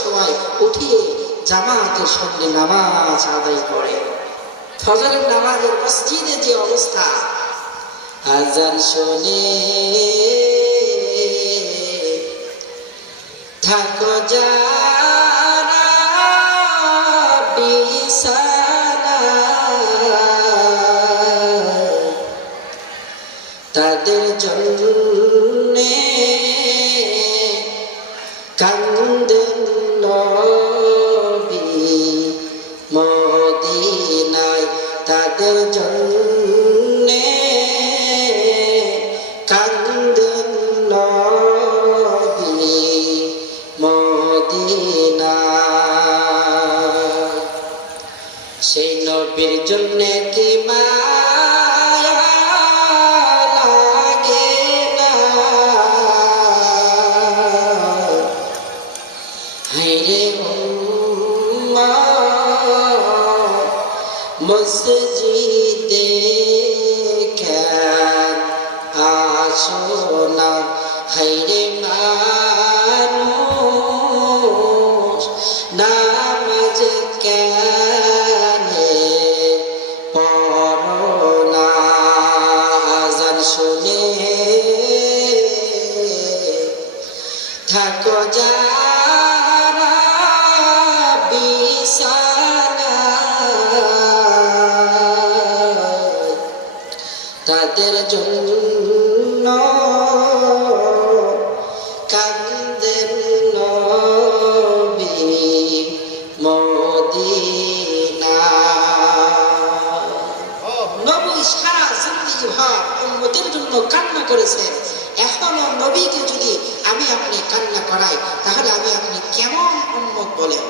সময় উঠিয়ে জামাতের সঙ্গে নামাজ আদায় করে। ফজরের নামাজের মসজিদে যে অবস্থা, আজান শুনে থাকো যারা বিছানায়, তাদের জন্যে কান্দেন নবী মদিনায়, তাদের জন্যে কান্দেন নবী মদিনায়। সেই নবীর জন্যে কি মায়া লাগে না, হায়রে উম্মত মসজিদে কেন আসো না, হায়রে মানুষ নামাজ কেন পড়ো না। আজান শুনে থাকো যারা বিছানায়, তাদের জন্য কান্দেন নবী মদিনায়। নবী সারা জিন্দেগি ভর উম্মতের জন্য কান্না করেছেন। এখনো নবীকে যদি আমি আপনি কান্না করাই, তাহলে আমি আপনি কেমন উম্মত বলেন?